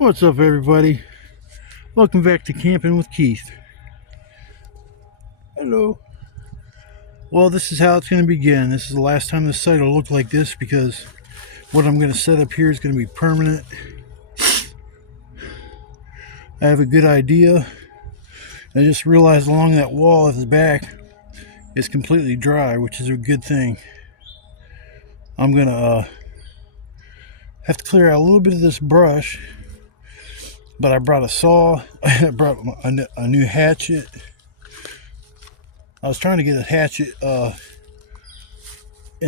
What's up, everybody? Welcome back to Camping with Keith. Hello. Well, this is how it's going to begin. This is the last time this site will look like this because what I'm going to set up here is going to be permanent. I have a good idea. I just realized along that wall at the back is completely dry, which is a good thing. I'm going to have to clear out a little bit of this brush, but I brought a saw. I brought a new hatchet. I was trying to get a hatchet and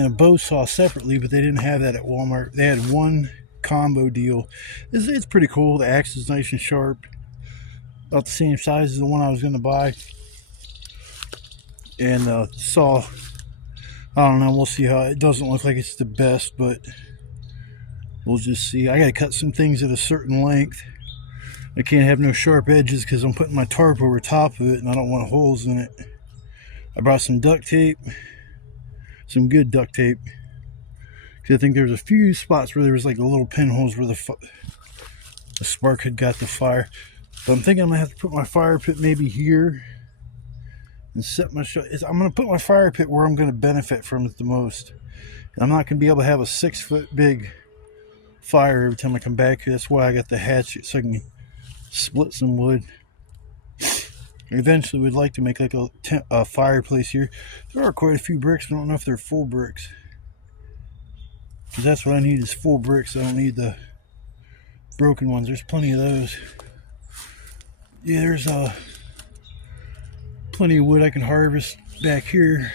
a bow saw separately, but they didn't have that at Walmart. They had one combo deal. It's pretty cool. The axe is nice and sharp, about the same size as the one I was going to buy. And the saw, I don't know, we'll see how it doesn't look like it's the best, but we'll just see. I got to cut some things at a certain length. I can't have no sharp edges because I'm putting my tarp over top of it and I don't want holes in it. I brought some duct tape, some good duct tape, because I think there's a few spots where there was like the little pinholes where the spark had got the fire. But I'm thinking I'm gonna have to put my fire pit maybe here and set my I'm gonna put my fire pit where I'm gonna benefit from it the most. I'm not gonna be able to have a 6-foot big fire every time I come back here. That's why I got the hatchet, so I can split some wood. Eventually we'd like to make like a fireplace here. There are quite a few bricks, but I don't know if they're full bricks, because that's what I need, is full bricks. I don't need the broken ones. There's plenty of those. Yeah, there's plenty of wood I can harvest back here.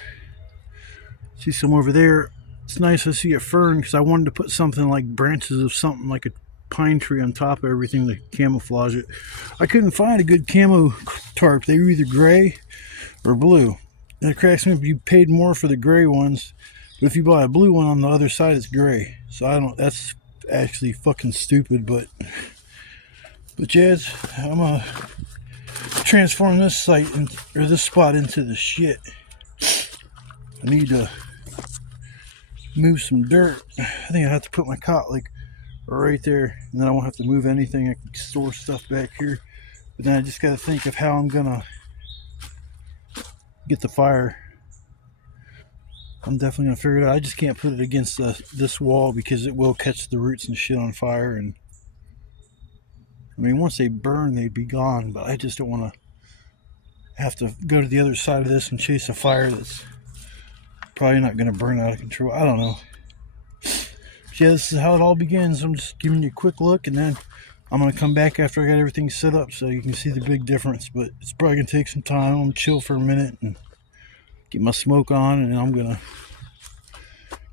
See some over there. It's nice to see a fern, because I wanted to put something like branches of something like a pine tree on top of everything to camouflage it. I couldn't find a good camo tarp. They were either gray or blue, and it cracks me up. You paid more for the gray ones, but if you buy a blue one on the other side, it's gray. So I don't, that's actually fucking stupid. But yeah, I'm gonna transform this site or this spot into the shit. I need to move some dirt. I think I have to put my cot like right there, and then I won't have to move anything. I can store stuff back here. But then I just got to think of how I'm gonna get the fire. I'm definitely gonna figure it out. I just can't put it against this wall, because it will catch the roots and shit on fire. And I mean, once they burn, they'd be gone. But I just don't want to have to go to the other side of this and chase a fire that's probably not gonna burn out of control. I don't know. Yeah, this is how it all begins. I'm just giving you a quick look, and then I'm going to come back after I got everything set up so you can see the big difference. But it's probably going to take some time. I'm going to chill for a minute and get my smoke on, and I'm going to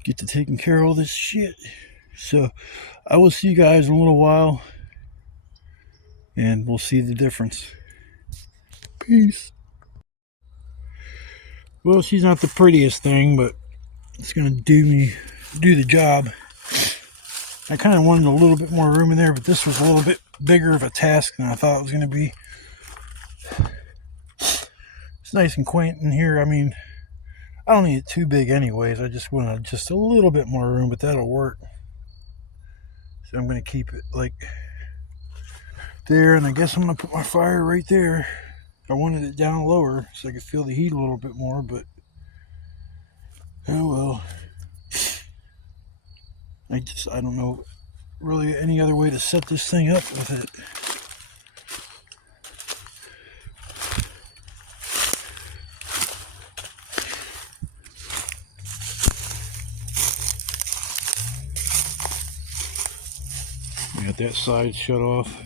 get to taking care of all this shit. So I will see you guys in a little while, and we'll see the difference. Peace. Well, she's not the prettiest thing, but it's going to do the job. I kind of wanted a little bit more room in there, but this was a little bit bigger of a task than I thought it was going to be. It's nice and quaint in here. I mean, I don't need it too big anyways. I just want just a little bit more room, but that'll work. So I'm going to keep it like there, and I guess I'm going to put my fire right there. I wanted it down lower so I could feel the heat a little bit more, but oh well. I don't know really any other way to set this thing up with it. I got that side shut off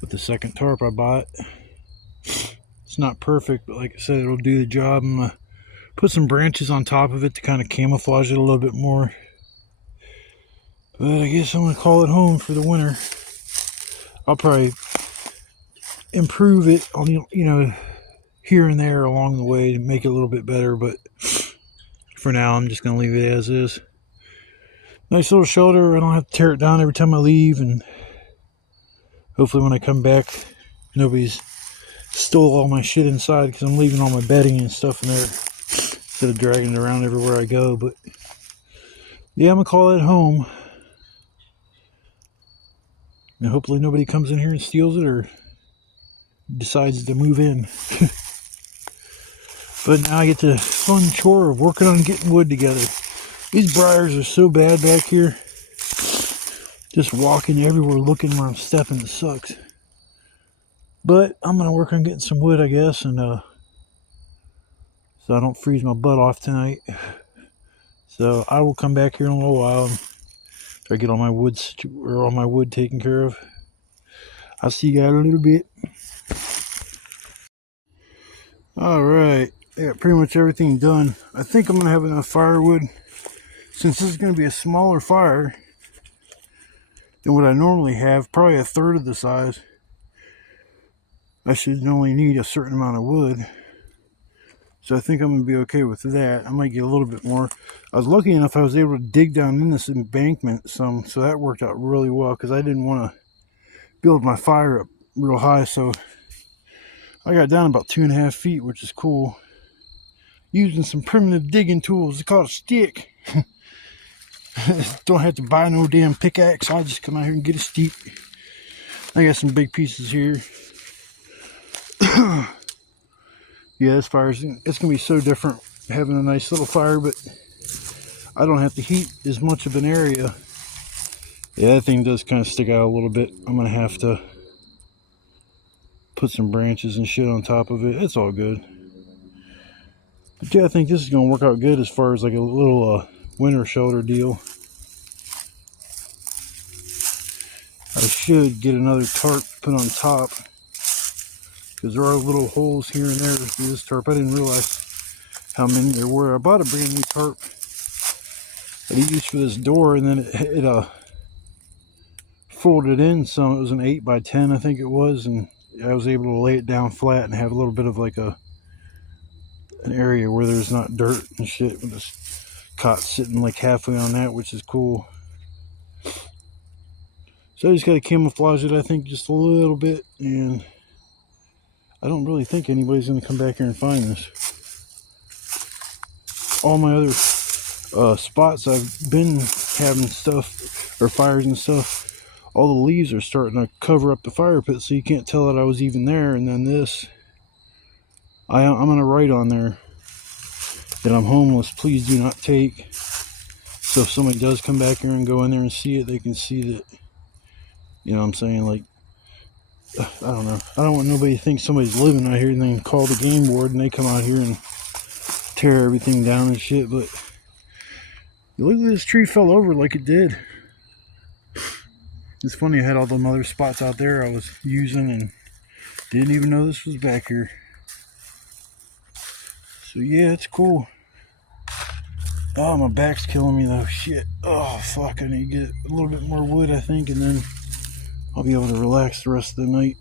with the second tarp I bought. It's not perfect, but like I said, it'll do the job. I'm gonna put some branches on top of it to kind of camouflage it a little bit more. But I guess I'm going to call it home for the winter. I'll probably improve it on, you know, here and there along the way to make it a little bit better. But for now, I'm just going to leave it as is. Nice little shelter. I don't have to tear it down every time I leave. And hopefully when I come back, nobody's stole all my shit inside, because I'm leaving all my bedding and stuff in there instead of dragging it around everywhere I go. But yeah, I'm going to call it home. And hopefully nobody comes in here and steals it or decides to move in. But now I get the fun chore of working on getting wood together. These briars are so bad back here. Just walking everywhere looking where I'm stepping, it sucks. But I'm going to work on getting some wood, I guess, and so I don't freeze my butt off tonight. So I will come back here in a little while and try to get all my wood taken care of. I'll see you guys in a little bit. Alright, yeah, pretty much everything done. I think I'm going to have enough firewood. Since this is going to be a smaller fire than what I normally have, probably a third of the size, I should only need a certain amount of wood. So I think I'm going to be okay with that. I might get a little bit more. I was lucky enough I was able to dig down in this embankment some, so that worked out really well because I didn't want to build my fire up real high. So I got down about 2.5 feet, which is cool. Using some primitive digging tools. It's called a stick. Don't have to buy no damn pickaxe. I'll just come out here and get a stick. I got some big pieces here. Yeah, this fire, it's going to be so different having a nice little fire, but I don't have to heat as much of an area. Yeah, that thing does kind of stick out a little bit. I'm going to have to put some branches and shit on top of it. It's all good. But yeah, I think this is going to work out good as far as like a little winter shelter deal. I should get another tarp put on top, because there are little holes here and there through this tarp. I didn't realize how many there were. I bought a brand new tarp that I used for this door, and then it folded in some. It was an 8x10, I think it was, and I was able to lay it down flat and have a little bit of like an area where there's not dirt and shit, with this cot sitting like halfway on that, which is cool. So I just got to camouflage it, I think, just a little bit, and I don't really think anybody's going to come back here and find this. All my other spots I've been having stuff, or fires and stuff, all the leaves are starting to cover up the fire pit, so you can't tell that I was even there. And then this, I'm going to write on there that I'm homeless, please do not take. So if somebody does come back here and go in there and see it, they can see that, you know what I'm saying, like, I don't know. I don't want nobody to think somebody's living out here and then call the game ward and they come out here and tear everything down and shit. But look at this tree fell over like it did. It's funny, I had all them other spots out there I was using and didn't even know this was back here. So yeah, it's cool. Oh, my back's killing me though. Shit. Oh, fuck. I need to get a little bit more wood, I think, and then I'll be able to relax the rest of the night.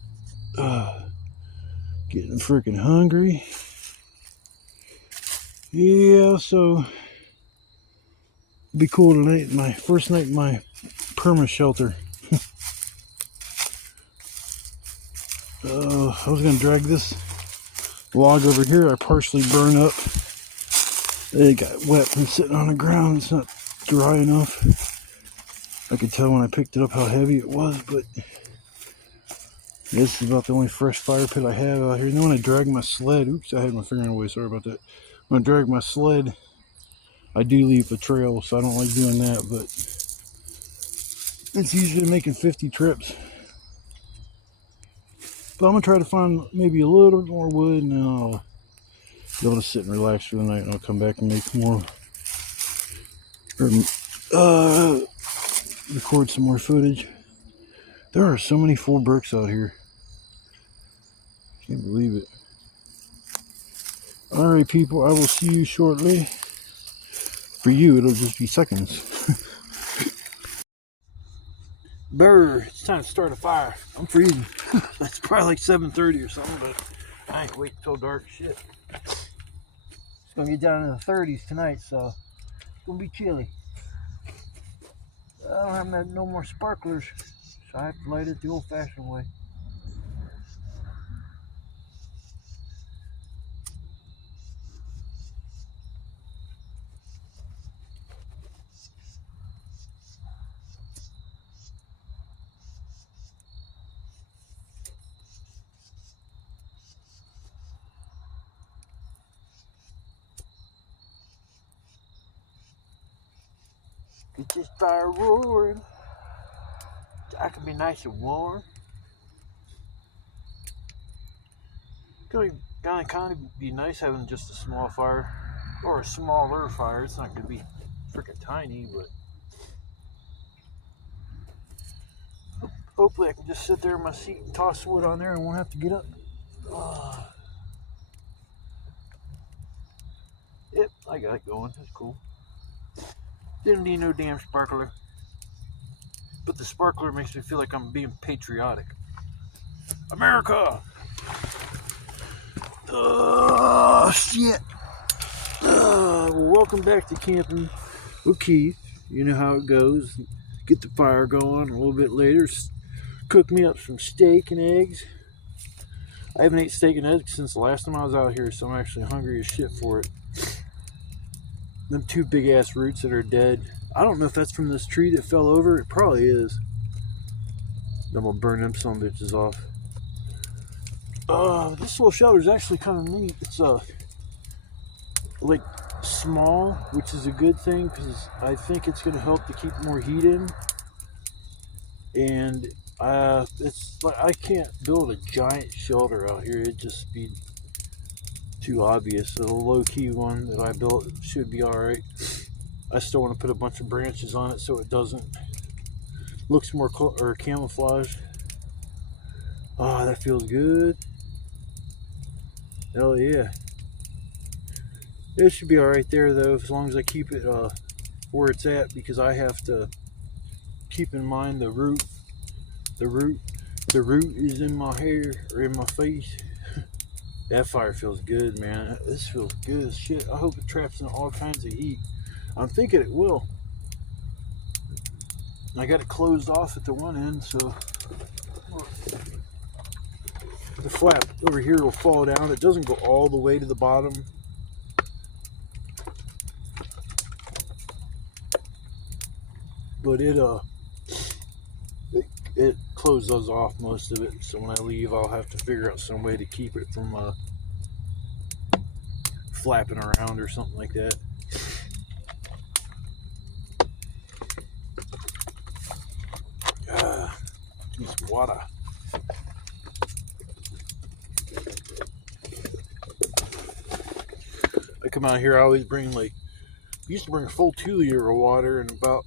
Getting freaking hungry. Yeah, so it'll be cool tonight. My first night in my perma shelter. I was gonna drag this log over here. I partially burned up. It got wet from sitting on the ground. It's not dry enough. I could tell when I picked it up how heavy it was, but this is about the only fresh fire pit I have out here. And then when I drag my sled, oops, I had my finger in the way, sorry about that. When I drag my sled, I do leave a trail, so I don't like doing that, but it's usually making 50 trips. But I'm going to try to find maybe a little bit more wood, and then I'll be able to sit and relax for the night, and I'll come back and make more, or record some more footage. There are so many full bricks out here. Can't believe it. Alright people, I will see you shortly. For you, it'll just be seconds. Brr, it's time to start a fire. I'm freezing. It's probably like 7:30 or something, but I ain't waiting till dark. Shit. It's gonna get down in the 30s tonight, so it's gonna be chilly. I don't have no more sparklers, so I have to light it the old-fashioned way. Get this fire roaring. I can be nice and warm. Kind of be nice having just a small fire or a smaller fire. It's not gonna be freaking tiny, but hopefully I can just sit there in my seat and toss wood on there and won't have to get up. Yep, I got it going. That's cool. Didn't need no damn sparkler. But the sparkler makes me feel like I'm being patriotic. America! Shit. Well, welcome back to camping with Keith. You know how it goes. Get the fire going. A little bit later, cook me up some steak and eggs. I haven't ate steak and eggs since the last time I was out here, so I'm actually hungry as shit for it. Them two big ass roots that are dead. I don't know if that's from this tree that fell over. It probably is. I'm gonna burn them some bitches off. This little shelter is actually kind of neat. It's like small, which is a good thing because I think it's gonna help to keep more heat in. And it's like I can't build a giant shelter out here. It'd just be too obvious. The low-key one that I built should be all right. I still want to put a bunch of branches on it so it doesn't looks more camouflage. Ah, that feels good. Hell yeah. It should be all right there though, as long as I keep it where it's at, because I have to keep in mind the root is in my hair or in my face. That fire feels good, man. This feels good as shit. I hope it traps in all kinds of heat. I'm thinking it will. I got it closed off at the one end, so the flap over here will fall down. It doesn't go all the way to the bottom. But it closes off most of it. So when I leave, I'll have to figure out some way to keep it from flapping around or something like that. Need some water. I come out here, I always bring used to bring a full 2 liter of water and about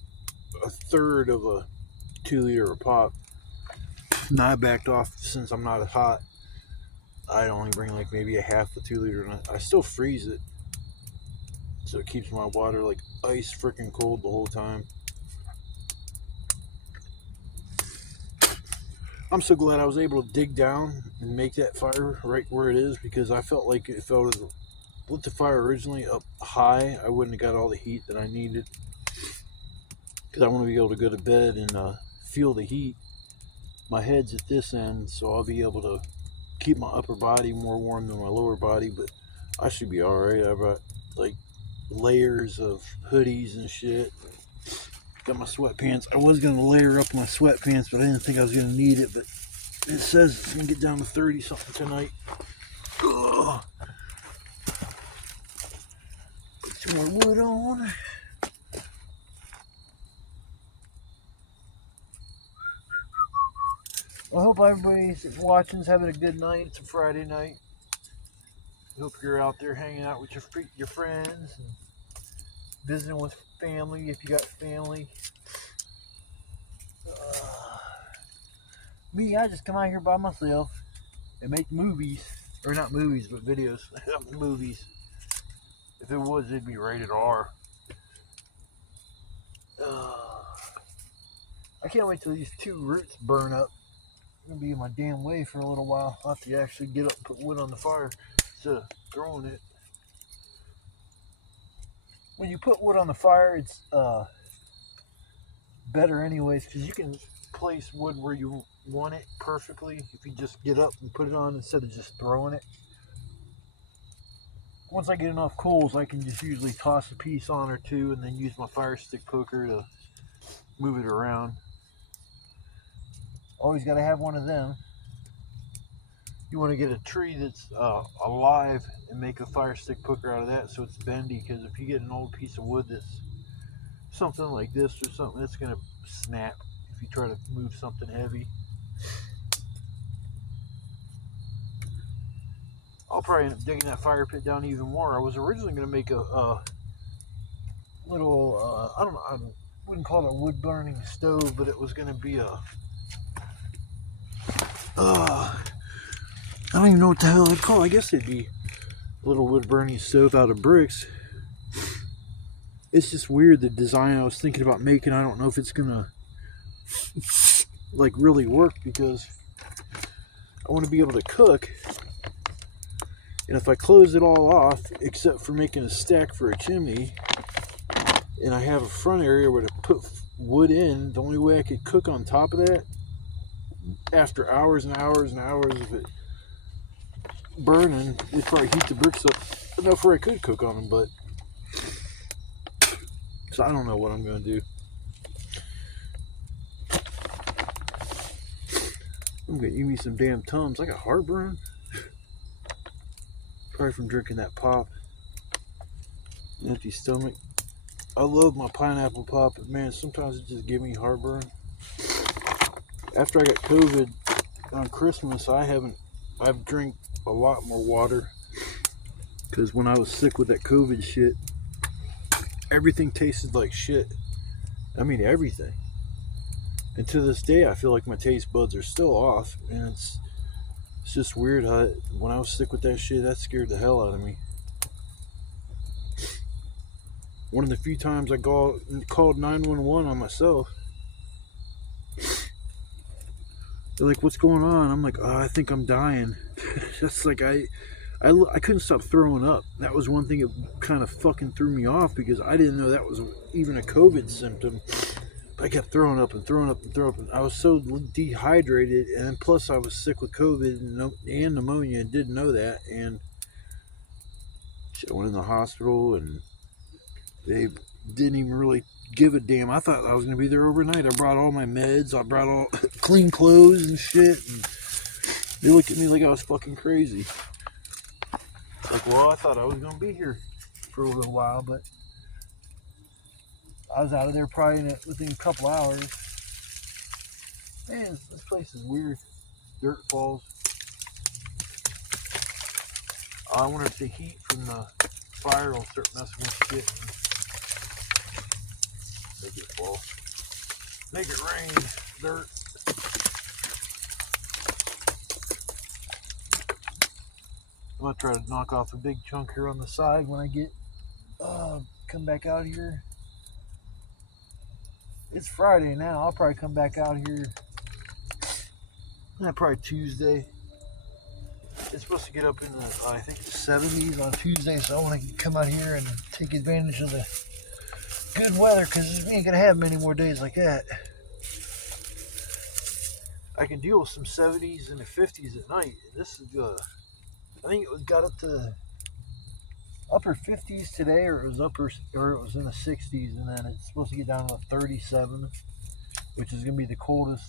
a third of a 2 liter of pop. Now I backed off since I'm not as hot. I only bring like maybe a half a 2 liter, and I still freeze it. So it keeps my water like ice freaking cold the whole time. I'm so glad I was able to dig down and make that fire right where it is, because I felt like if I would have lit the fire originally up high, I wouldn't have got all the heat that I needed. Because I want to be able to go to bed and feel the heat. My head's at this end, so I'll be able to keep my upper body more warm than my lower body, but I should be alright. I've got like layers of hoodies and shit. Got my sweatpants. I was going to layer up my sweatpants, but I didn't think I was going to need it. But it says it's going to get down to 30 something tonight. Ugh. Put some more wood on. I hope everybody's watching is having a good night. It's a Friday night. I hope you're out there hanging out with your friends and visiting with family if you got family. Me, I just come out here by myself and make movies. Or not movies, but videos. Movies. If it was, it'd be rated R. I can't wait till these two roots burn up. I'm going to be in my damn way for a little while. I'll have to actually get up and put wood on the fire instead of throwing it. When you put wood on the fire, it's better anyways, because you can place wood where you want it perfectly if you just get up and put it on instead of just throwing it. Once I get enough coals, I can just usually toss a piece on or two and then use my fire stick poker to move it around. Always got to have one of them. You want to get a tree that's alive and make a fire stick poker out of that so it's bendy, because if you get an old piece of wood that's something like this or something, it's gonna snap if you try to move something heavy. I'll probably end up digging that fire pit down even more. I was originally gonna make a little, I don't know, I wouldn't call it a wood burning stove, but it was gonna be a, I don't even know what the hell I'd call it. I guess it'd be a little wood burning stove out of bricks. It's just weird, the design I was thinking about making. I don't know if it's gonna like really work, because I want to be able to cook, and if I close it all off except for making a stack for a chimney, and I have a front area where to put wood in, the only way I could cook on top of that, after hours and hours and hours of it burning, it'd probably heat the bricks up enough where I could cook on them. But so I don't know what I'm gonna do. I'm gonna eat me some damn Tums. I got heartburn, probably from drinking that pop. Empty stomach. I love my pineapple pop, but man, sometimes it just gives me heartburn. After I got COVID on Christmas, I've drank a lot more water, because when I was sick with that COVID shit, everything tasted like shit. I mean, everything. And to this day, I feel like my taste buds are still off, and it's just weird how when I was sick with that shit, that scared the hell out of me. One of the few times I called 911 on myself. They're like, "What's going on?" I'm like, "Oh, I think I'm dying." That's like I couldn't stop throwing up. That was one thing that kind of fucking threw me off, because I didn't know that was even a COVID symptom. I kept throwing up and throwing up and throwing up. I was so dehydrated, and plus I was sick with COVID and pneumonia and didn't know that. And I went in the hospital, and they didn't even really give a damn. I thought I was going to be there overnight. I brought all my meds. I brought all clean clothes and shit. And they looked at me like I was fucking crazy. Like, well, I thought I was going to be here for a little while, but I was out of there probably within a couple hours. Man, this place is weird. Dirt falls. I wonder if the heat from the fire will start messing with shit and make it fall. Make it rain. Dirt. I'm going to try to knock off a big chunk here on the side when I get come back out here. It's Friday now. I'll probably come back out here. Probably Tuesday. It's supposed to get up in the, I think, the 70s on Tuesday, so I want to come out here and take advantage of the good weather, because we ain't going to have many more days like that. I can deal with some 70s and the 50s at night. This is good. I think it got up to the upper 50s today, or it was in the 60s, and then it's supposed to get down to 37, which is going to be the coldest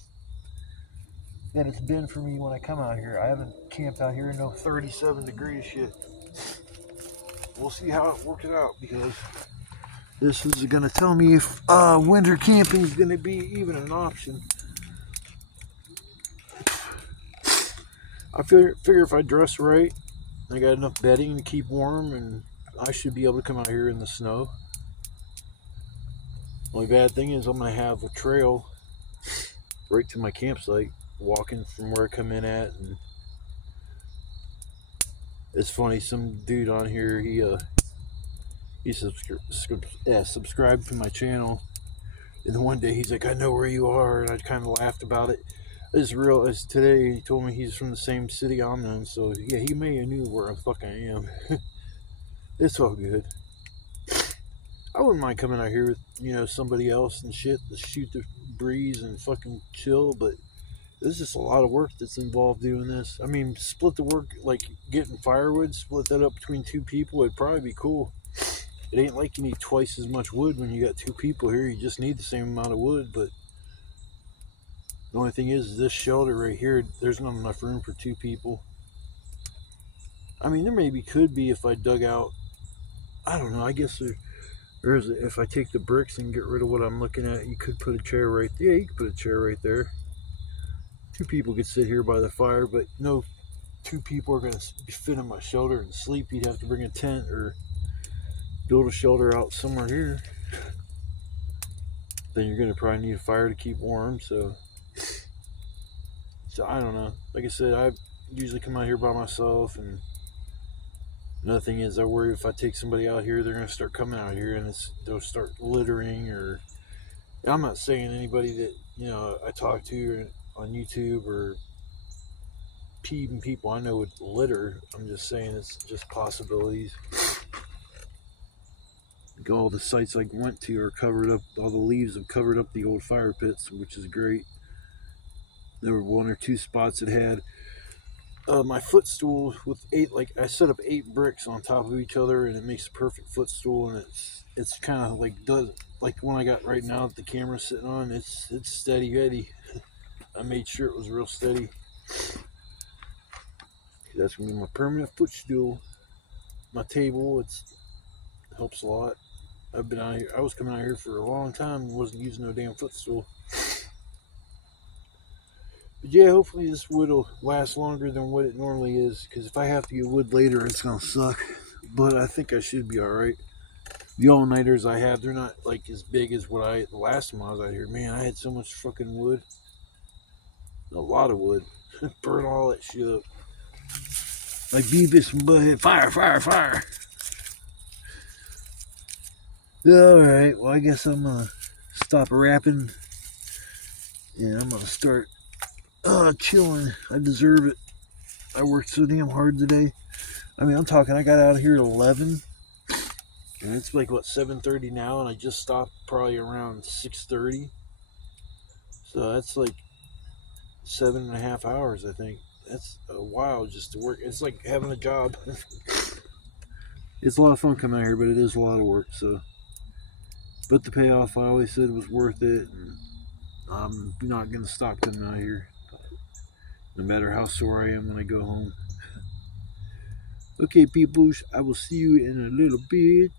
that it's been for me when I come out here. I haven't camped out here in no 37 degree shit. We'll see how it works out, because this is going to tell me if winter camping is going to be even an option. I figure if I dress right, I got enough bedding to keep warm, and I should be able to come out here in the snow. Only bad thing is I'm going to have a trail right to my campsite, walking from where I come in at. And it's funny, some dude on here, he subscribed to my channel, and then one day he's like, "I know where you are," and I kind of laughed about it. I just realized today he told me he's from the same city I'm in, so yeah, he may have knew where I fucking am. It's all good. I wouldn't mind coming out here with, somebody else and shit to shoot the breeze and fucking chill, but there's just a lot of work that's involved doing this. I mean, split the work, like getting firewood, split that up between two people, it'd probably be cool. It ain't like you need twice as much wood when you got two people here. You just need the same amount of wood, but the only thing is, this shelter right here, there's not enough room for two people. I mean, there maybe could be if I dug out, I don't know, I guess If I take the bricks and get rid of what I'm looking at, you could put a chair right there. Yeah, you could put a chair right there. 2 people could sit here by the fire, but no 2 people are going to fit in my shelter and sleep. You'd have to bring a tent or build a shelter out somewhere here. Then you're going to probably need a fire to keep warm. So I don't know. Like I said, I usually come out here by myself, and another thing is I worry if I take somebody out here, they're going to start coming out here and they'll start littering. Or I'm not saying anybody that I talk to on YouTube or even people I know would litter. I'm just saying it's just possibilities. All the sites I went to are covered up. All the leaves have covered up the old fire pits, which is great. There were 1 or 2 spots that had my footstool with 8. Like I set up 8 bricks on top of each other, and it makes a perfect footstool. And it's kind of like one I got right now that the camera's sitting on. It's steady Eddie. I made sure it was real steady. That's gonna be my permanent footstool. My table, it helps a lot. I've been out here. I was coming out here for a long time and wasn't using no damn footstool. But yeah, hopefully this wood will last longer than what it normally is. Because if I have to get wood later, it's gonna suck. But I think I should be all right. The all-nighters I have, they're not like as big as what the last time I was out here. Man, I had so much fucking wood. A lot of wood. Burn all that shit up. Like Beavis and Butthead. Fire, fire, fire. Alright, well I guess I'm gonna stop rapping. And I'm gonna start chilling. I deserve it. I worked so damn hard today. I mean, I'm talking, I got out of here at 11. And it's like, what, 7:30 now? And I just stopped probably around 6:30. So that's like 7.5 hours, I think. That's a while just to work. It's like having a job. It's a lot of fun coming out here, but it is a lot of work. So, but the payoff, I always said, was worth it. And I'm not going to stop coming out here, no matter how sore I am when I go home. Okay, people, I will see you in a little bit.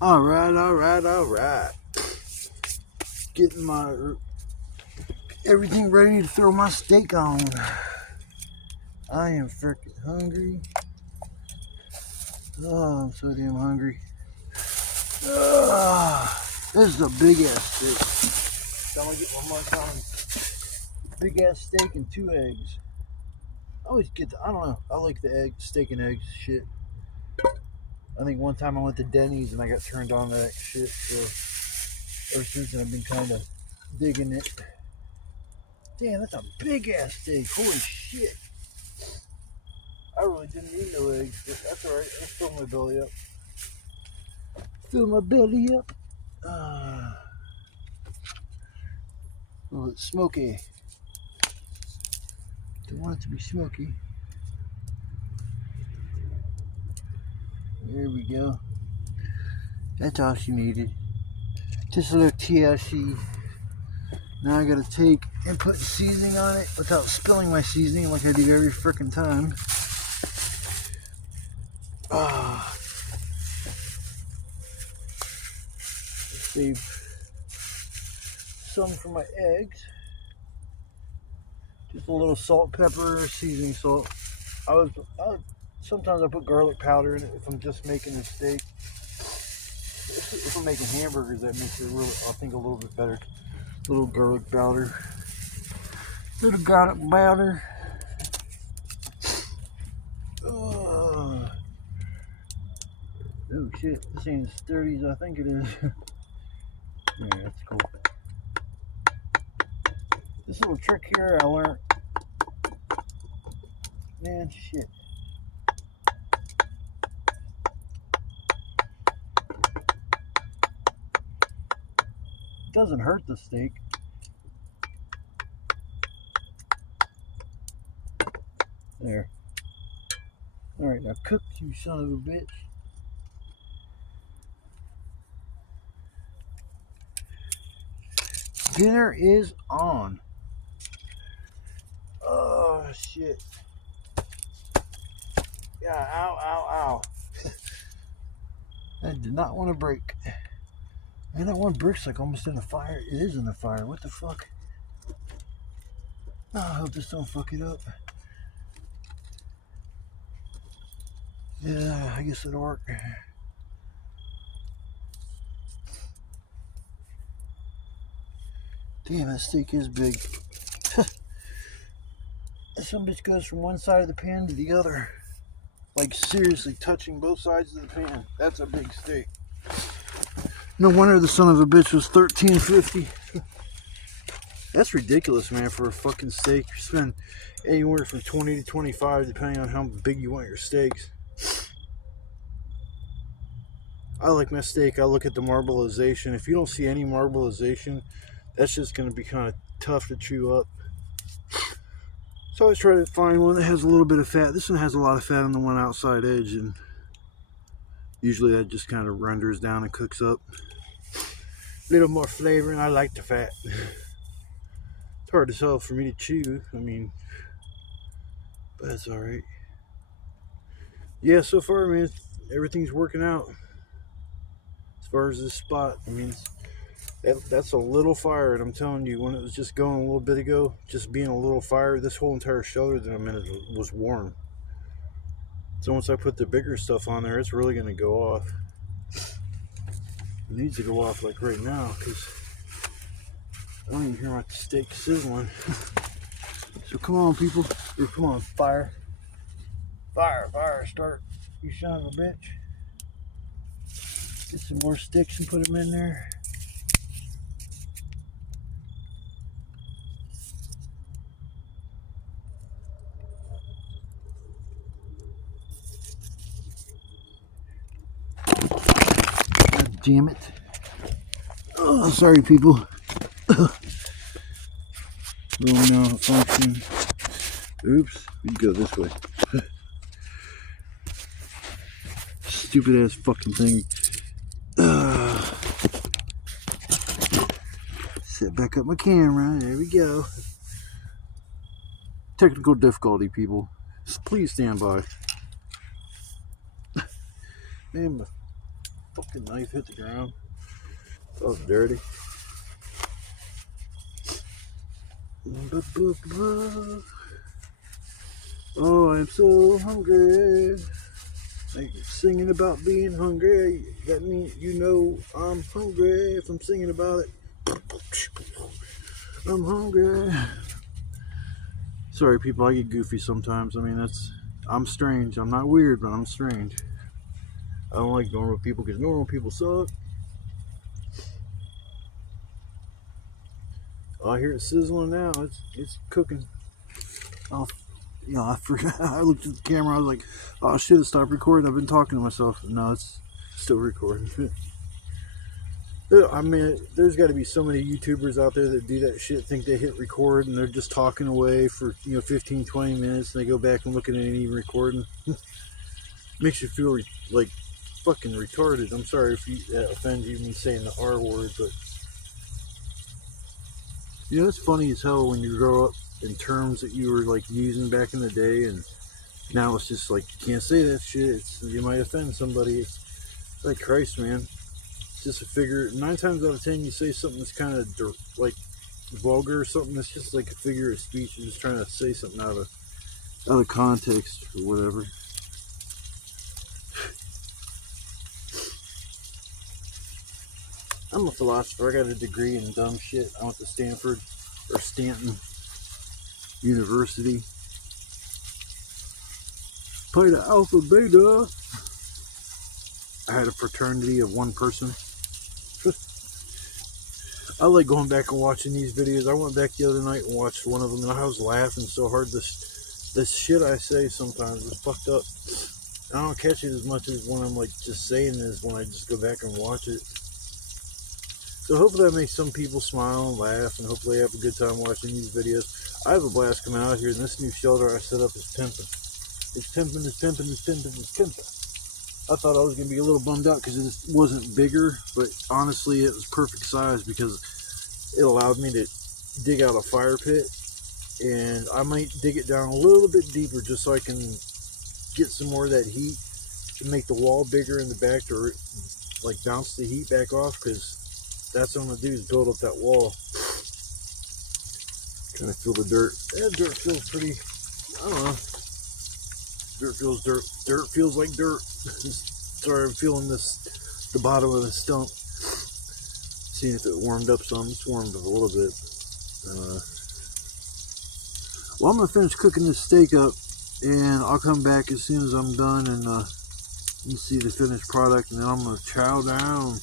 All right. Getting my everything ready to throw my steak on. I am freaking hungry. Oh, I'm so damn hungry. This is a big ass steak. I'm gonna get one more time. Big ass steak and 2 eggs. I always get I don't know. I like the steak and eggs shit. I think one time I went to Denny's and I got turned on to that shit. So ever since then I've been kind of digging it. Damn, that's a big ass steak. Holy shit. I really didn't need no eggs, but that's alright. Let's fill my belly up. Fill my belly up. Oh, it's smoky. Don't want it to be smoky. There we go. That's all she needed. Just a little TLC. Now I gotta take and put seasoning on it without spilling my seasoning like I do every frickin' time. Save some for my eggs. Just a little salt, pepper, seasoning salt. Sometimes I put garlic powder in it if I'm just making a steak. If I'm making hamburgers, that makes it I think, a little bit better. A little garlic powder. Oh shit, this ain't as sturdy as I think it is. Yeah, that's cool. This little trick here I learned. Man, shit. doesn't hurt the steak. There. Alright, now cook, you son of a bitch. Dinner is on. Oh, shit. Yeah, ow, ow, ow. I did not want to break. Man, that one brick's like almost in the fire. It is in the fire. What the fuck? Oh, I hope this don't fuck it up. Yeah, I guess it'll work. Damn, that steak is big. Some bitch goes from one side of the pan to the other. Like seriously touching both sides of the pan. That's a big steak. No wonder the son of a bitch was $13.50. That's ridiculous, man, for a fucking steak. You spend anywhere from $20 to $25 depending on how big you want your steaks. I like my steak. I look at the marbleization. If you don't see any marbleization, that's just going to be kind of tough to chew up. So I always try to find one that has a little bit of fat. This one has a lot of fat on the one outside edge, and usually that just kind of renders down and cooks up. A little more flavor, and I like the fat. It's hard to tell for me to chew. I mean, but that's all right. Yeah, so far, man, everything's working out. As far as this spot, I mean, that's a little fire, and I'm telling you, when it was just going a little bit ago, just being a little fire, this whole entire shelter that I'm in was warm. So once I put the bigger stuff on there, it's really going to go off. It needs to go off like right now, because I don't even hear my steak sizzling. So come on, people. Or come on, fire. Fire, fire, start. You son of a bitch. Get some more sticks and put them in there. God damn it. Oh, sorry, people. Little malfunction. Oops, we go this way. Stupid ass fucking thing. Set back up my camera. There we go. Technical difficulty, people. Please stand by. Man, my fucking knife hit the ground. That was dirty. Oh, I'm so hungry. Like singing about being hungry. That means you know I'm hungry if I'm singing about it. I'm hungry. Sorry, people, I get goofy sometimes. I mean, I'm strange. I'm not weird, but I'm strange. I don't like normal people because normal people suck. Oh, I hear it sizzling now. It's cooking. Oh, you know, I forgot. I looked at the camera. I was like, "Oh shit! It stopped recording." I've been talking to myself. No, it's still recording. I mean, there's got to be so many YouTubers out there that do that shit. Think they hit record and they're just talking away for 15, 20 minutes, and they go back and look at it and even recording. Makes you feel like fucking retarded. I'm sorry if that offends you, me saying the R word, but. It's funny as hell when you grow up in terms that you were like using back in the day, and now it's just like you can't say that shit. You might offend somebody. It's like Christ, man. It's just a figure. 9 times out of 10, you say something that's kind of like vulgar or something. That's just like a figure of speech. You're just trying to say something out of context or whatever. I'm a philosopher. I got a degree in dumb shit. I went to Stanford or Stanton University. Played the Alpha Beta. I had a fraternity of one person. I like going back and watching these videos. I went back the other night and watched one of them, and I was laughing so hard. This shit I say sometimes is fucked up. I don't catch it as much as when I'm like just saying this, when I just go back and watch it. So hopefully that makes some people smile and laugh, and hopefully have a good time watching these videos. I have a blast coming out here, and this new shelter I set up is pimping. It's pimping, it's pimping, it's pimping, it's pimping. I thought I was going to be a little bummed out because it wasn't bigger, but honestly it was perfect size because it allowed me to dig out a fire pit, and I might dig it down a little bit deeper just so I can get some more of that heat to make the wall bigger in the back to like bounce the heat back off, because that's what I'm going to do is build up that wall. Kind of feel the dirt. Yeah, dirt feels pretty, I don't know. Dirt feels dirt. Dirt feels like dirt. Sorry, I'm feeling this, the bottom of the stump. Seeing if it warmed up some. It's warmed up a little bit. Well, I'm going to finish cooking this steak up, and I'll come back as soon as I'm done, and you see the finished product, and then I'm going to chow down.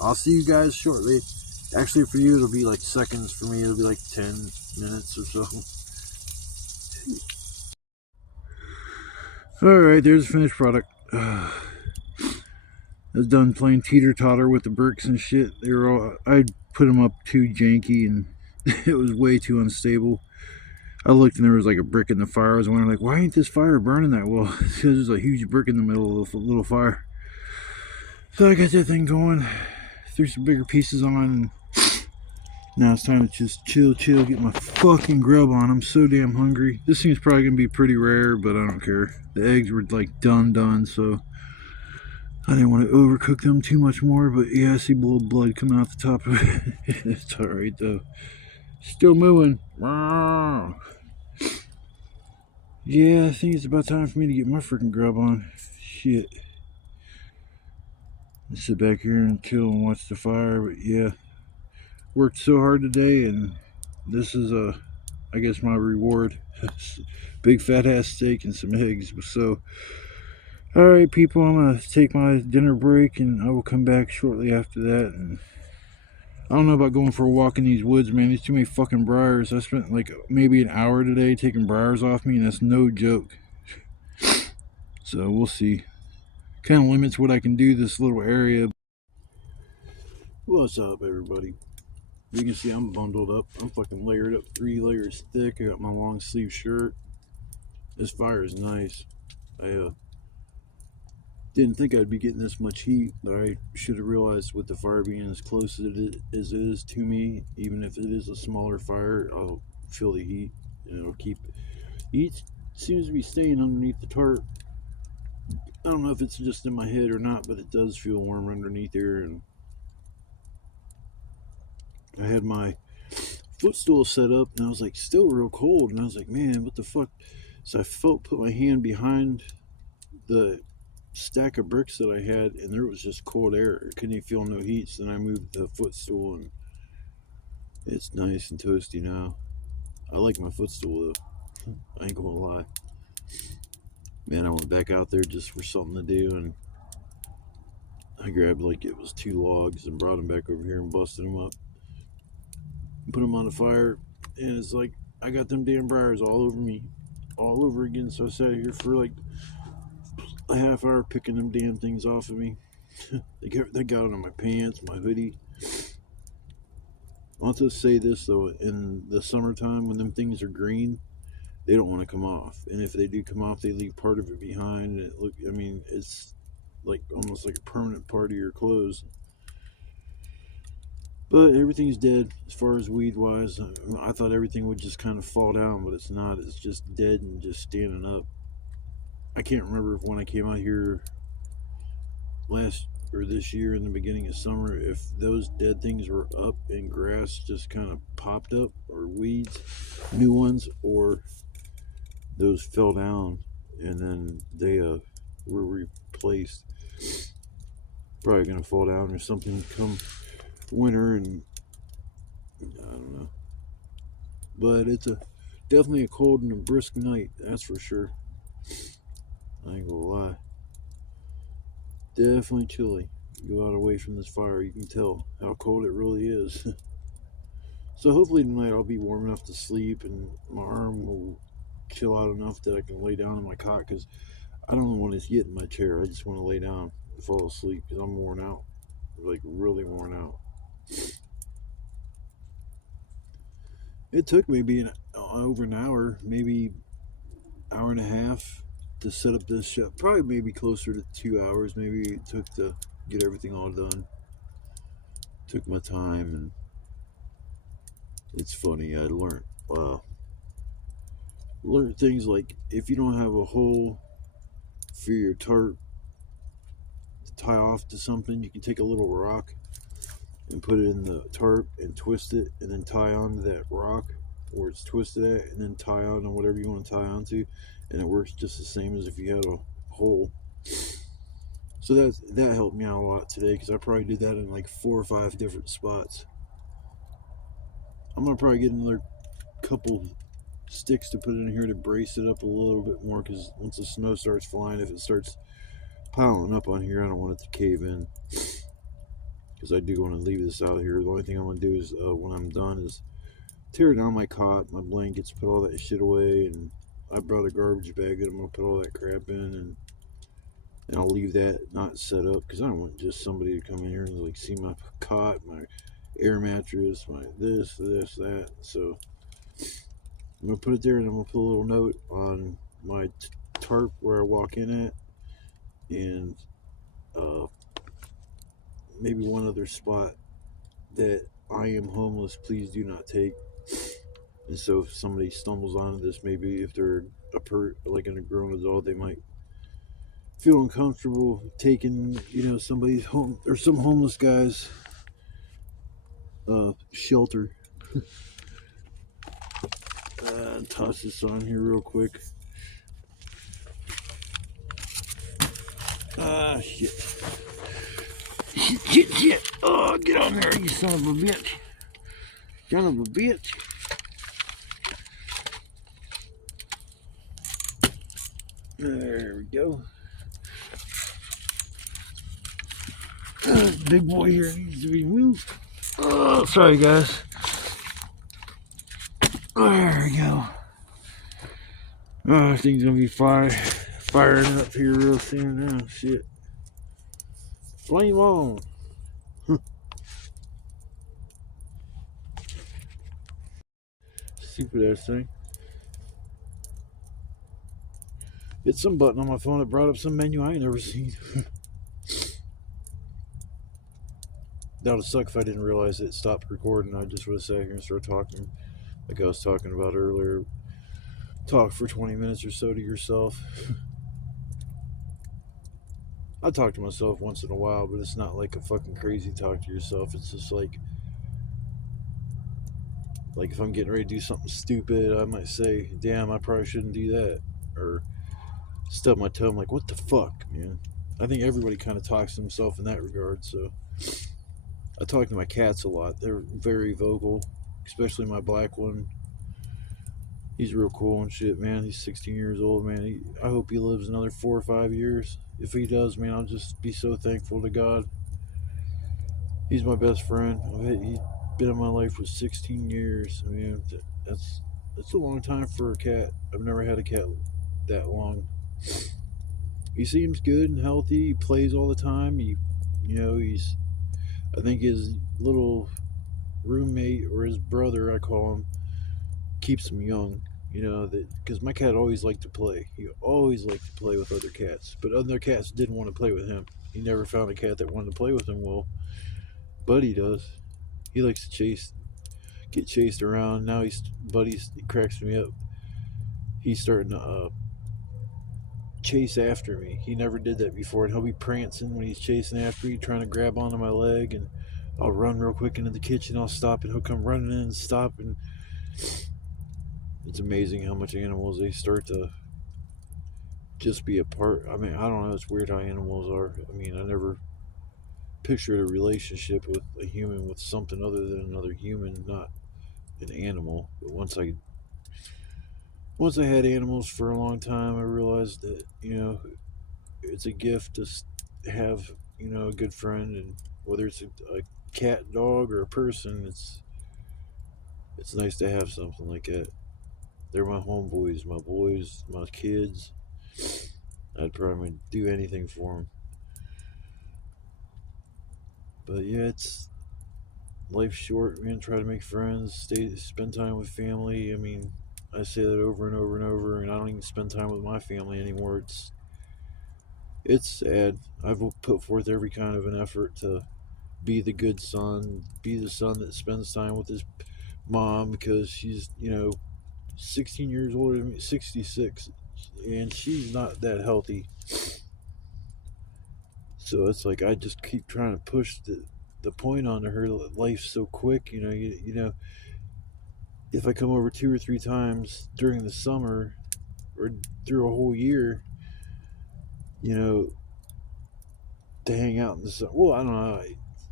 I'll see you guys shortly. Actually, for you, it'll be like seconds. For me, it'll be like 10 minutes or so. Alright, there's the finished product. I was done playing teeter-totter with the bricks and shit. They were all, I put them up too janky, and it was way too unstable. I looked and there was like a brick in the fire. I was wondering, like, why ain't this fire burning that well? Because there's a huge brick in the middle of the little fire. So I got that thing going, threw some bigger pieces on, and now it's time to just chill, get my fucking grub on. I'm so damn hungry. This thing's probably going to be pretty rare, but I don't care. The eggs were like done, so I didn't want to overcook them too much more. But yeah, I see a little blood coming out the top of it. It's alright though. Still moving. Yeah, I think it's about time for me to get my freaking grub on. Shit. Let's sit back here and chill and watch the fire. But yeah, worked so hard today, and this is I guess my reward. Big fat ass steak and some eggs. So alright people, I'm gonna take my dinner break, and I will come back shortly after that. And I don't know about going for a walk in these woods, man. There's too many fucking briars. I spent like maybe an hour today taking briars off me, and that's no joke. So we'll see. Kind of limits what I can do this little area. What's up, everybody? You can see I'm bundled up. I'm fucking layered up, 3 layers thick. I got my long sleeve shirt. This fire is nice. I didn't think I'd be getting this much heat, but I should have realized with the fire being as close as it is to me, even if it is a smaller fire, I'll feel the heat, and it'll keep. Heat seems to be staying underneath the tarp. I don't know if it's just in my head or not, but it does feel warm underneath there. And I had my footstool set up, and I was like, still real cold, and I was like, man, what the fuck? So I put my hand behind the stack of bricks that I had, and there was just cold air. I couldn't even feel no heat. So then I moved the footstool, and it's nice and toasty now. I like my footstool though. I ain't gonna lie. Man, I went back out there just for something to do, and I grabbed like it was 2 logs and brought them back over here and busted them up. Put them on the fire, and it's like I got them damn briars all over me, all over again. So I sat here for like a half hour picking them damn things off of me. They got it on my pants, my hoodie. I'll just say this though, in the summertime when them things are green, they don't want to come off. And if they do come off, they leave part of it behind. And I mean, it's like almost like a permanent part of your clothes. But everything's dead as far as weed wise. I thought everything would just kind of fall down, but it's not. It's just dead and just standing up. I can't remember if when I came out here this year in the beginning of summer, if those dead things were up and grass just kind of popped up, or weeds, new ones, or those fell down and then they were replaced. Probably gonna fall down or something come winter, and I don't know. But it's definitely a cold and a brisk night, that's for sure. I ain't gonna lie. Definitely chilly. You go out away from this fire, you can tell how cold it really is. So hopefully tonight I'll be warm enough to sleep, and my arm will chill out enough that I can lay down in my cot, because I don't want to get in my chair. I just want to lay down and fall asleep because I'm worn out. like really worn out. It took maybe over an hour, maybe hour and a half to set up this shop. Probably maybe closer to 2 hours. Maybe it took to get everything all done. Took my time, and it's funny. I learned things like if you don't have a hole for your tarp to tie off to something, you can take a little rock and put it in the tarp and twist it, and then tie onto that rock where it's twisted at, and then tie on to whatever you want to tie onto, and it works just the same as if you had a hole. So that helped me out a lot today because I probably did that in like 4 or 5 different spots. I'm gonna probably get another couple sticks to put in here to brace it up a little bit more because once the snow starts flying, if it starts piling up on here, I don't want it to cave in because I do want to leave this out here. The only thing I'm gonna do is when I'm done is tear down my cot, my blankets, put all that shit away, and I brought a garbage bag that I'm gonna put all that crap in, and I'll leave that not set up because I don't want just somebody to come in here and like see my cot, my air mattress, my this, that. So I'm gonna put it there, and I'm gonna put a little note on my tarp where I walk in at, and maybe one other spot that I am homeless. Please do not take. And so if somebody stumbles onto this, maybe if they're like a grown adult, they might feel uncomfortable taking, somebody's home or some homeless guy's shelter. Toss this on here real quick. Shit. Shit. Oh, get on there, you son of a bitch. Son of a bitch. There we go. Big boy here needs to be moved. Oh, sorry guys. There we go. Oh, thing's gonna be firing up here real soon now. Shit. Flame on. Stupid ass thing. Hit some button on my phone that brought up some menu I ain't never seen. That would suck if I didn't realize it stopped recording. I just would have sat here and started talking like I was talking about earlier. Talk for 20 minutes or so to yourself. I talk to myself once in a while, but it's not like a fucking crazy talk to yourself. It's just like if I'm getting ready to do something stupid, I might say, damn, I probably shouldn't do that. Or stub my toe. I'm like, what the fuck, man? I think everybody kind of talks to himself in that regard. So I talk to my cats a lot. They're very vocal, especially my black one. He's real cool and shit, man. He's 16 years old, man. I hope he lives another 4 or 5 years. If he does, man, I'll just be so thankful to God. He's my best friend. He's been in my life for 16 years. I mean, that's a long time for a cat. I've never had a cat that long. He seems good and healthy. He plays all the time. I think his little roommate or his brother, I call him, keeps him young. Because my cat always liked to play. He always liked to play with other cats, but other cats didn't want to play with him. He never found a cat that wanted to play with him. Well, Buddy does. He likes to get chased around. Now he cracks me up. He's starting to chase after me. He never did that before, and he'll be prancing when he's chasing after me, trying to grab onto my leg, and I'll run real quick into the kitchen. I'll stop, and he'll come running in and stop, and it's amazing how much animals they start to just be a part. I mean, I don't know. It's weird how animals are. I mean, I never pictured a relationship with a human with something other than another human, not an animal. But once I had animals for a long time, I realized that it's a gift to have a good friend, and whether it's a cat, dog, or a person, it's nice to have something like that. They're my homeboys, my boys, my kids. I'd probably do anything for them. But yeah, it's life's short, man. Try to make friends, spend time with family. I mean, I say that over and over and over, and I don't even spend time with my family anymore. It's sad. I've put forth every kind of an effort to be the good son, be the son that spends time with his mom because she's 16 years older than me, 66, and she's not that healthy. So it's like I just keep trying to push the point onto her. Life's so quick, if I come over 2 or 3 times during the summer or through a whole year, you know, to hang out in the sun. Well, I don't know,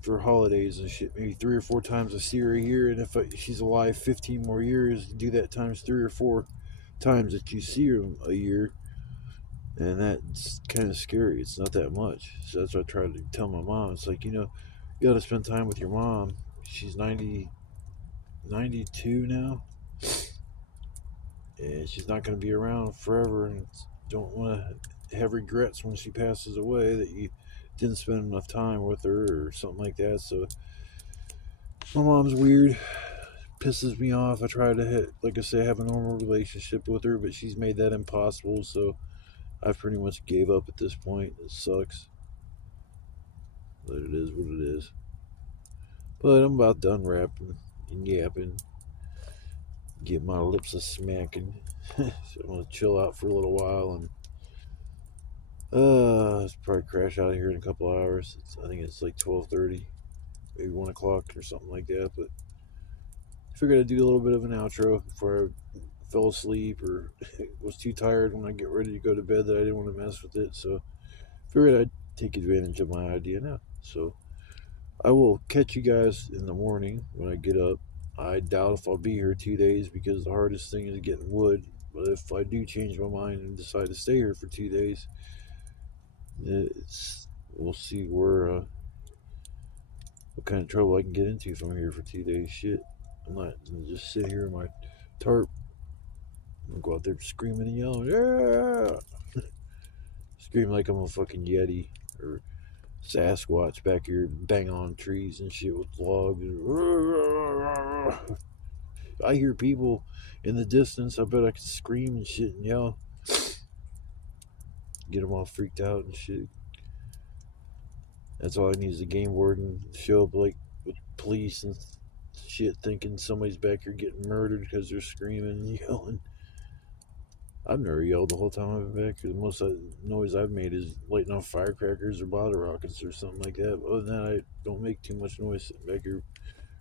for holidays and shit, maybe 3 or 4 times I see her a year, and if she's alive 15 more years, do that times 3 or 4 times that you see her a year, and that's kind of scary. It's not that much. So that's what I try to tell my mom. It's like, you got to spend time with your mom. She's 92 now, and she's not going to be around forever, and don't want to have regrets when she passes away that you didn't spend enough time with her or something like that. So my mom's weird, pisses me off. I try to like I say, have a normal relationship with her, but she's made that impossible. So I've pretty much gave up at this point. It sucks, but it is what it is. But I'm about done rapping and yapping. Get my lips a smacking. So I'm gonna chill out for a little while and I'll probably crash out of here in a couple hours. I think it's like 12:30, maybe 1 o'clock or something like that. But I figured I'd do a little bit of an outro before I fell asleep or was too tired when I get ready to go to bed that I didn't want to mess with it. So I figured I'd take advantage of my idea now. So I will catch you guys in the morning when I get up. I doubt if I'll be here 2 days because the hardest thing is getting wood. But if I do change my mind and decide to stay here for 2 days, we'll see what kind of trouble I can get into if I'm here for 2 days. Shit, I'm not gonna just sit here in my tarp. I'm gonna go out there screaming and yelling, yeah, scream like I'm a fucking yeti or Sasquatch back here bang on trees and shit with logs. I hear people in the distance. I bet I could scream and shit and yell, get them all freaked out and shit. That's all I need is a game warden show up like with police and shit, thinking somebody's back here getting murdered because they're screaming and yelling. I've never yelled the whole time I've been back here. The most noise I've made is lighting off firecrackers or bottle rockets or something like that. But other than that, I don't make too much noise sitting back here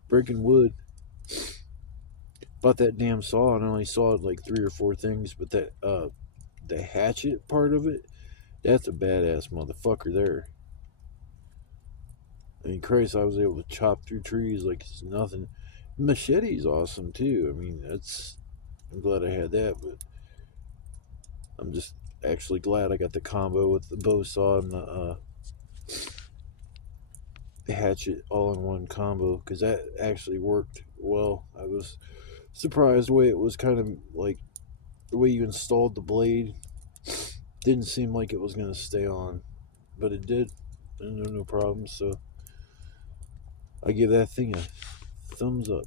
breaking wood. Bought that damn saw and I only sawed like 3 or 4 things, but that the hatchet part of it, that's a badass motherfucker there. I mean, Christ, I was able to chop through trees like it's nothing. Machete's awesome too. I mean, I'm glad I had that, but I'm just actually glad I got the combo with the bow saw and the hatchet all in one combo because that actually worked well. I was surprised the way it was kind of like the way you installed the blade didn't seem like it was going to stay on, but it did. No problems. So I give that thing a thumbs up.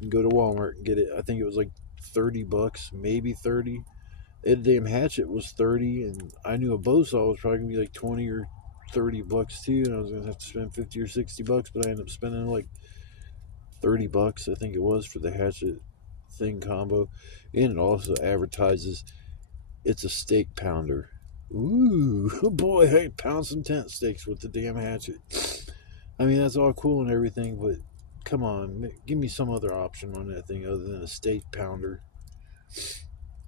You can go to Walmart and get it. I think it was like $30, maybe 30. That damn hatchet was 30, and I knew a bow saw was probably gonna be like 20 or $30 too, and I was gonna have to spend 50 or $60, but I ended up spending like $30, I think it was, for the hatchet thing combo. And it also advertises it's a steak pounder. Ooh, boy, hey, pound some tent steaks with the damn hatchet. I mean, that's all cool and everything, but come on, give me some other option on that thing other than a steak pounder.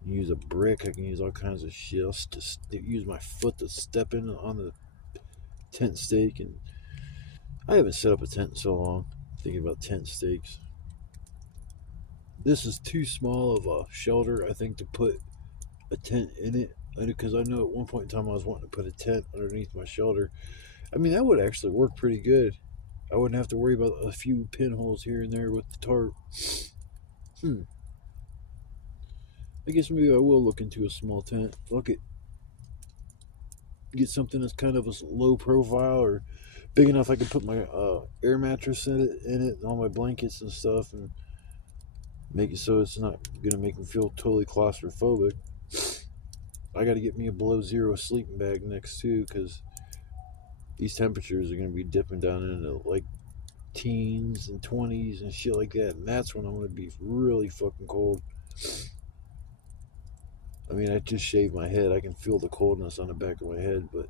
Use a brick. I can use all kinds of shit. I'll just use my foot to step in on the tent stake. And I haven't set up a tent in so long. Thinking about tent stakes. This is too small of a shelter, I think, to put a tent in it. Because I know at one point in time I was wanting to put a tent underneath my shelter. I mean, that would actually work pretty good. I wouldn't have to worry about a few pinholes here and there with the tarp. I guess maybe I will look into a small tent. Fuck it. Get something that's kind of a low profile or big enough I could put my air mattress in it, and all my blankets and stuff, and make it so it's not gonna make me feel totally claustrophobic. I got to get me a below zero sleeping bag next too, because these temperatures are gonna be dipping down into like teens and 20s and shit like that, and that's when I'm gonna be really fucking cold. I mean, I just shaved my head. I can feel the coldness on the back of my head, but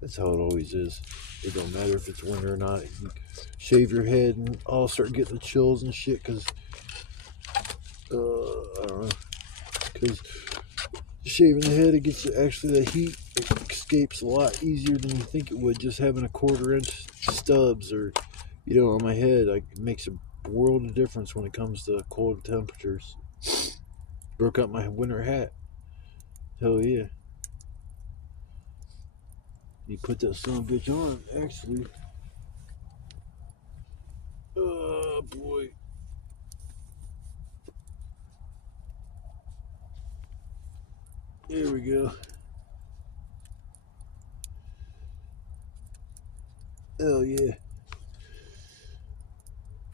that's how it always is. It don't matter if it's winter or not. You shave your head and I'll start getting the chills and shit because, I don't know, because shaving the head, it gets actually the heat escapes a lot easier than you think it would. Just having a 1/4 inch stubs or, on my head, like, it makes a world of difference when it comes to cold temperatures. Broke out my winter hat. Hell yeah. You put that son of a bitch on, actually. Oh boy. There we go. Hell yeah.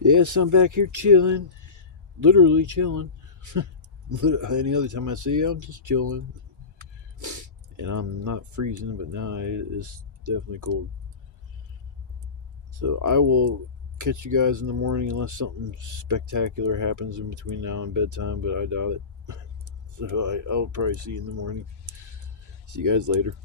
Yes, I'm back here chilling. Literally chilling. Any other time I see you, I'm just chilling. And I'm not freezing, but now it is definitely cold. So I will catch you guys in the morning unless something spectacular happens in between now and bedtime, but I doubt it. So I'll probably see you in the morning. See you guys later.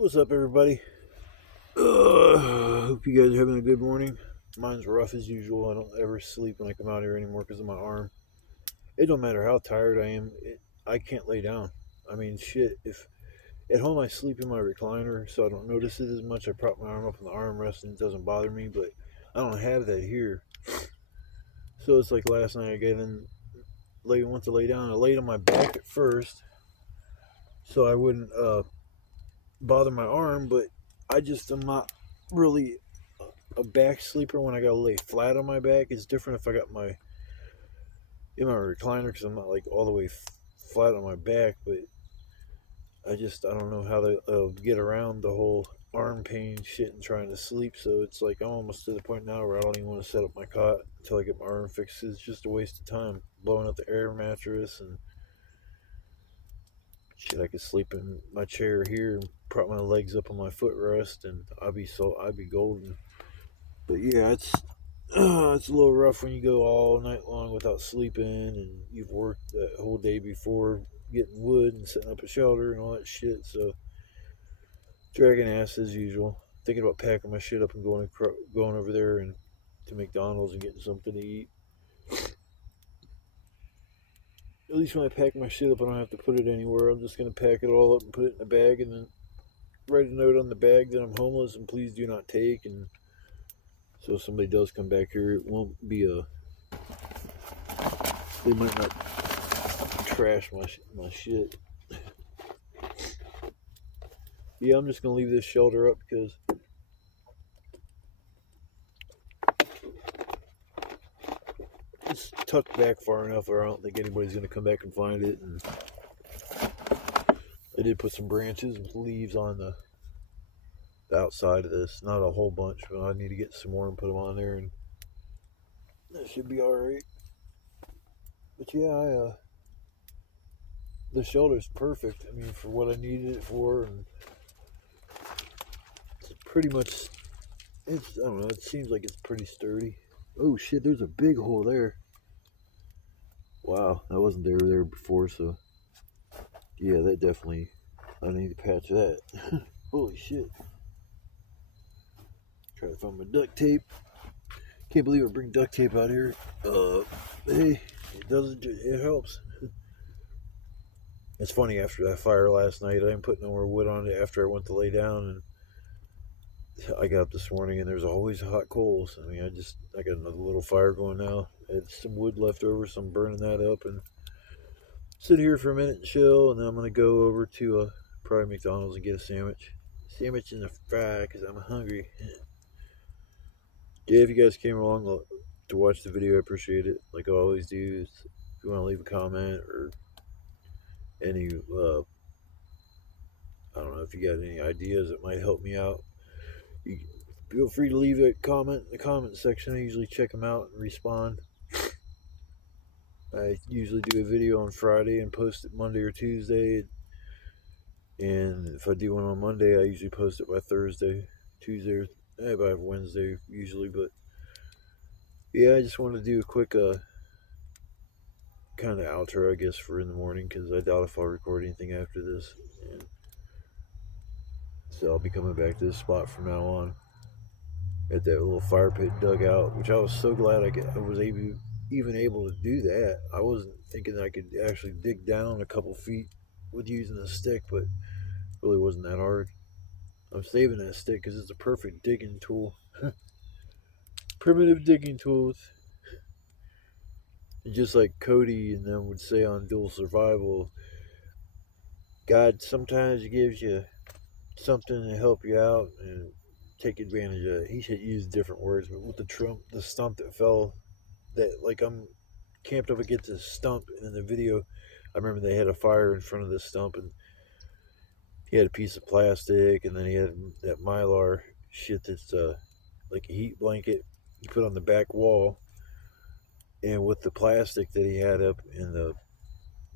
What's up, everybody? Hope you guys are having a good morning. Mine's rough as usual. I don't ever sleep when I come out here anymore because of my arm. It don't matter how tired I am. I can't lay down. I mean, shit. If at home I sleep in my recliner, so I don't notice it as much. I prop my arm up in the armrest and it doesn't bother me. But I don't have that here. So it's like last night I went to lay down. I laid on my back at first, so I wouldn't bother my arm. But I just am not really a back sleeper when I gotta lay flat on my back. It's different if I got my in my recliner because I'm not like all the way flat on my back. But I don't know how to get around the whole arm pain shit and trying to sleep. So it's like I'm almost to the point now where I don't even want to set up my cot until I get my arm fixed. It's just a waste of time blowing up the air mattress and shit. I could sleep in my chair here and prop my legs up on my footrest and I'd be golden. But yeah, it's a little rough when you go all night long without sleeping and you've worked that whole day before getting wood and setting up a shelter and all that shit. So dragging ass as usual. Thinking about packing my shit up and going over there and to McDonald's and getting something to eat. At least when I pack my shit up, I don't have to put it anywhere. I'm just gonna pack it all up and put it in a bag and then write a note on the bag that I'm homeless and please do not take. And so if somebody does come back here, it won't be they might not trash my shit. Yeah, I'm just gonna leave this shelter up because it's tucked back far enough where I don't think anybody's gonna come back and find it. And I did put some branches and leaves on the outside of this. Not a whole bunch, but I need to get some more and put them on there, and that should be all right. But yeah, the shelter's perfect. I mean, for what I needed it for, and it's pretty much. I don't know. It seems like it's pretty sturdy. Oh shit! There's a big hole there. Wow, that wasn't there before. So yeah, that definitely. I need to patch that. Holy shit. Try to find my duct tape. Can't believe I bring duct tape out here. Hey, it helps. It's funny, after that fire last night, I didn't put no more wood on it after I went to lay down, and I got up this morning and there's always hot coals. I mean, I got another little fire going now. I had some wood left over, so I'm burning that up and sit here for a minute and chill, and then I'm gonna go over to probably McDonald's and get a sandwich. Sandwich and a fry, because I'm hungry. Yeah, if you guys came along to watch the video, I appreciate it. Like I always do. If you want to leave a comment or any, I don't know, if you got any ideas that might help me out, you feel free to leave a comment in the comment section. I usually check them out and respond. I usually do a video on Friday and post it Monday or Tuesday. And if I do one on Monday, I usually post it by Thursday, Tuesday, by Wednesday usually. But yeah, I just want to do a quick kind of outro, I guess, for in the morning, because I doubt if I'll record anything after this. And so I'll be coming back to this spot from now on, at that little fire pit dugout, which I was so glad I was even able to do that. I wasn't thinking that I could actually dig down a couple feet with using a stick, but it really wasn't that hard. I'm saving that stick because it's a perfect digging tool. Primitive digging tools. And just like Cody and them would say on Dual Survival, God sometimes gives you something to help you out and take advantage of it. He should use different words, but with the stump that fell, that, like, I'm camped up against this stump, and in the video, I remember they had a fire in front of this stump, and he had a piece of plastic, and then he had that Mylar shit that's like a heat blanket you put on the back wall, and with the plastic that he had up in the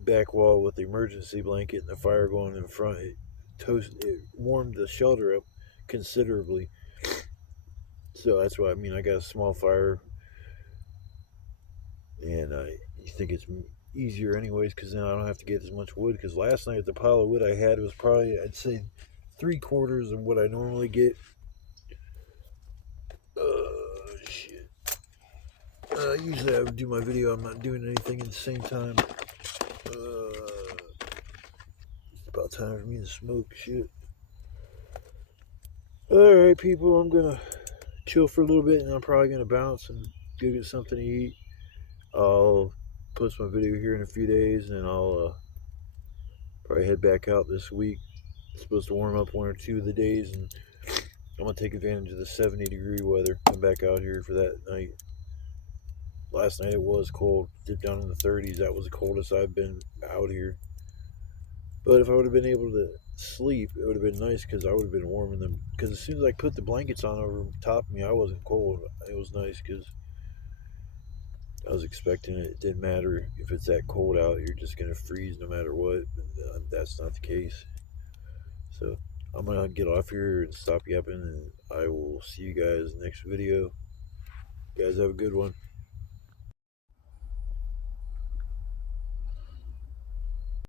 back wall with the emergency blanket and the fire going in front, it warmed the shelter up considerably. So that's why, I mean, I got a small fire, and I think it's easier anyways, because then I don't have to get as much wood. Because last night the pile of wood I had was probably, I'd say, 3/4 of what I normally get. Shit. Usually I would do my video. I'm not doing anything at the same time. It's about time for me to smoke. Shit. Alright, people, I'm gonna chill for a little bit, and I'm probably gonna bounce and go get something to eat. I'll post my video here in a few days, and I'll probably head back out this week. It's supposed to warm up 1 or 2 of the days, and I'm gonna take advantage of the 70-degree weather. Come back out here for that night. Last night it was cold, dipped down in the 30s. That was the coldest I've been out here. But if I would have been able to sleep, it would have been nice, because I would have been warming them. Because as soon as I put the blankets on over top of me, I wasn't cold. It was nice, because I was expecting it. It didn't matter if it's that cold out, you're just going to freeze no matter what. But that's not the case. So I'm going to get off here and stop yapping, and I will see you guys next video. You guys have a good one.